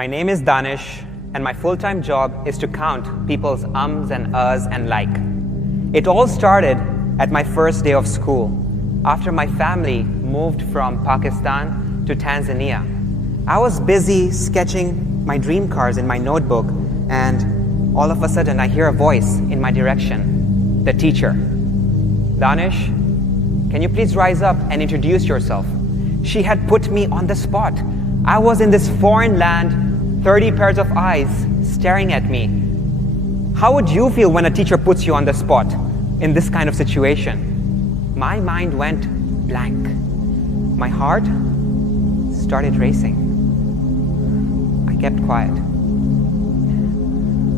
My name is Danish, and my full-time job is to count people's ums and ahs and like. It all started at my first day of school, after my family moved from Pakistan to Tanzania. I was busy sketching my dream cars in my notebook, and all of a sudden I hear a voice in my direction, the teacher. Danish, can you please rise up and introduce yourself? She had put me on the spot. I was in this foreign land, 30 pairs of eyes staring at me. How would you feel when a teacher puts you on the spot in this kind of situation? My mind went blank. My heart started racing. I kept quiet.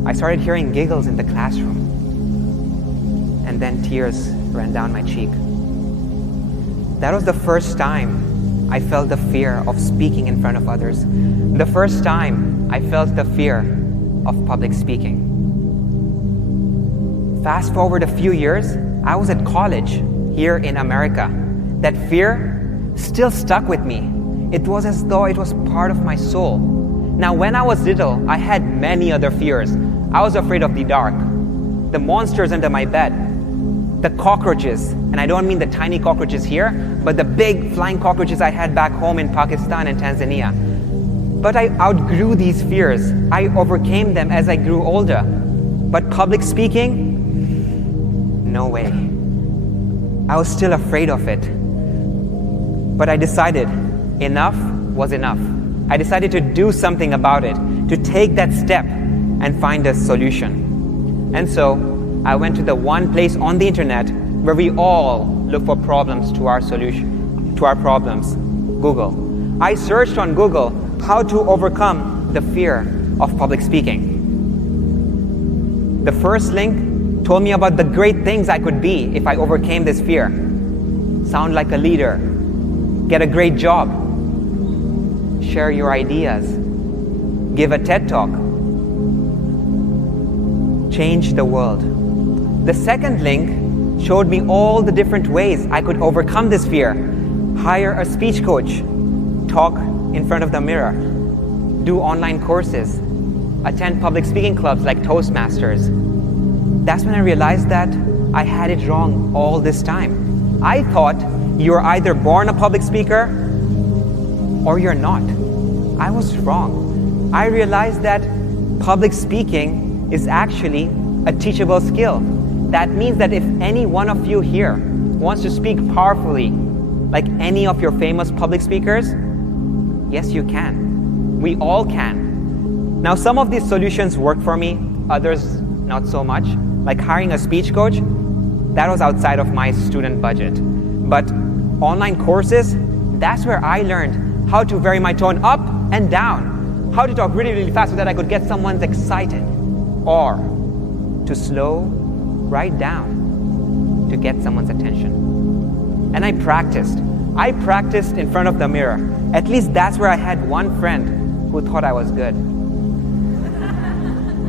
I started hearing giggles in the classroom, and then tears ran down my cheek. That was the first time I felt the fear of speaking in front of others. The first time I felt the fear of public speaking. Fast forward a few years, I was at college here in America. That fear still stuck with me. It was as though it was part of my soul. Now, when I was little, I had many other fears. I was afraid of the dark, the monsters under my bed, the cockroaches, and I don't mean the tiny cockroaches here, but the big flying cockroaches I had back home in Pakistan and Tanzania. But I outgrew these fears. I overcame them as I grew older. But public speaking? No way. I was still afraid of it. But I decided enough was enough. I decided to do something about it, to take that step and find a solution. And so I went to the one place on the internet where we all look for problems to our solution, to our problems, Google. I searched on Google how to overcome the fear of public speaking. The first link told me about the great things I could be if I overcame this fear. Sound like a leader, get a great job, share your ideas, give a TED Talk, change the world. The second link showed me all the different ways I could overcome this fear. Hire a speech coach, talk in front of the mirror, do online courses, attend public speaking clubs like Toastmasters. That's when I realized that I had it wrong all this time. I thought you're either born a public speaker or you're not. I was wrong. I realized that public speaking is actually a teachable skill. That means that if any one of you here wants to speak powerfully, like any of your famous public speakers, yes, you can. We all can. Now, some of these solutions work for me, others not so much. Like hiring a speech coach, that was outside of my student budget. But online courses, that's where I learned how to vary my tone up and down, how to talk really, really fast so that I could get someone excited, or to slow right down to get someone's attention. And I practiced in front of the mirror. At least that's where I had one friend who thought I was good.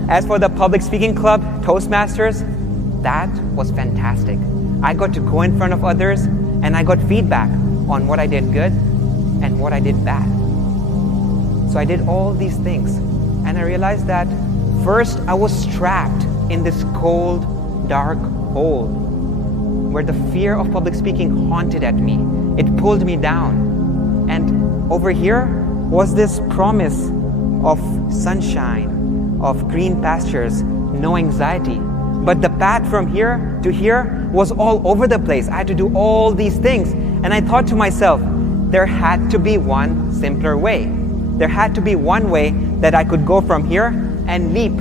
As for the public speaking club, Toastmasters, that was fantastic. I got to go in front of others and I got feedback on what I did good and what I did bad. So I did all these things and I realized that first I was trapped in this cold, dark hole where the fear of public speaking haunted at me. It pulled me down. And over here was this promise of sunshine, of green pastures, no anxiety. But the path from here to here was all over the place. I had to do all these things. And I thought to myself, there had to be one simpler way. There had to be one way that I could go from here and leap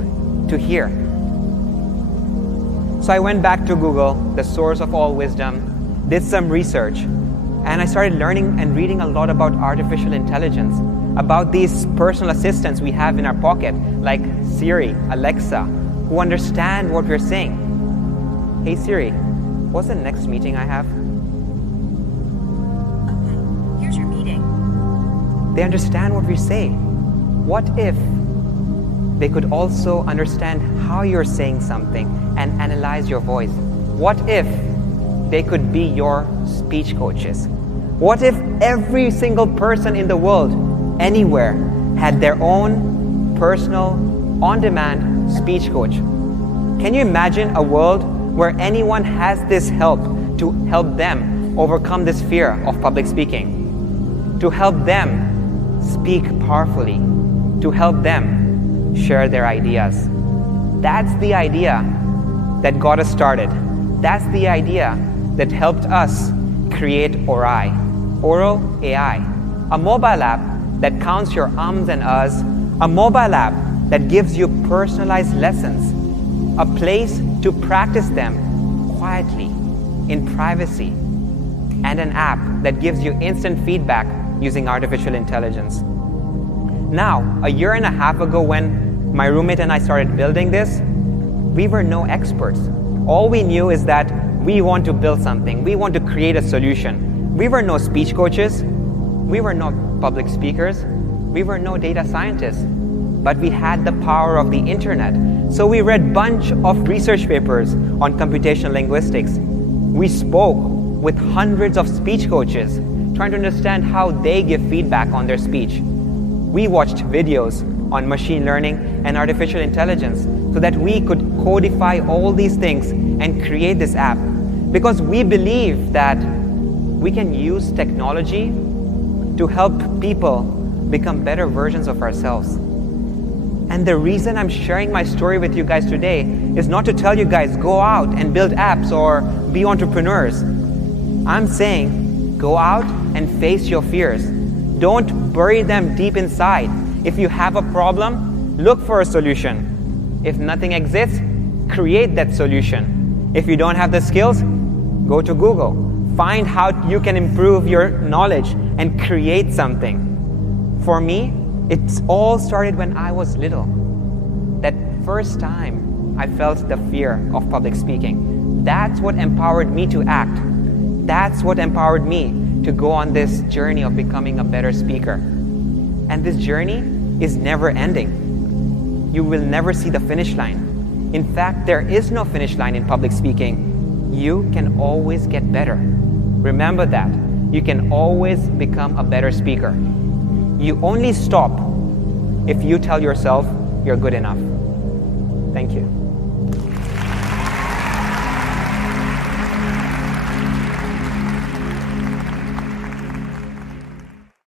to here. So I went back to Google, the source of all wisdom, did some research, and I started learning and reading a lot about artificial intelligence, about these personal assistants we have in our pocket, like Siri, Alexa, who understand what we're saying. Hey Siri, what's the next meeting I have? Okay, here's your meeting. They understand what we say. What if they could also understand how you're saying something and analyze your voice? What if they could be your speech coaches? What if every single person in the world, anywhere, had their own personal, on-demand speech coach. Can you imagine a world where anyone has this help to help them overcome this fear of public speaking, to help them speak powerfully, to help them share their ideas? That's the idea that got us started. That's the idea that helped us create Orai, Oral AI, a mobile app that counts your ums and ahs, a mobile app that gives you personalized lessons, a place to practice them quietly, in privacy, and an app that gives you instant feedback using artificial intelligence. Now, a year and a half ago when my roommate and I started building this, we were no experts. All we knew is that we want to build something. We want to create a solution. We were no speech coaches. We were no public speakers. We were no data scientists. But we had the power of the internet. So we read a bunch of research papers on computational linguistics. We spoke with hundreds of speech coaches, trying to understand how they give feedback on their speech. We watched videos on machine learning and artificial intelligence so that we could codify all these things and create this app. Because we believe that we can use technology to help people become better versions of ourselves. And the reason I'm sharing my story with you guys today is not to tell you guys go out and build apps or be entrepreneurs. I'm saying go out and face your fears. Don't bury them deep inside. If you have a problem, look for a solution. If nothing exists, create that solution. If you don't have the skills, go to Google. Find how you can improve your knowledge and create something. For me, it's all started when I was little. That first time I felt the fear of public speaking. That's what empowered me to act. That's what empowered me to go on this journey of becoming a better speaker. And this journey is never ending. You will never see the finish line. In fact, there is no finish line in public speaking. You can always get better. Remember that. You can always become a better speaker. You only stop if you tell yourself you're good enough. Thank you.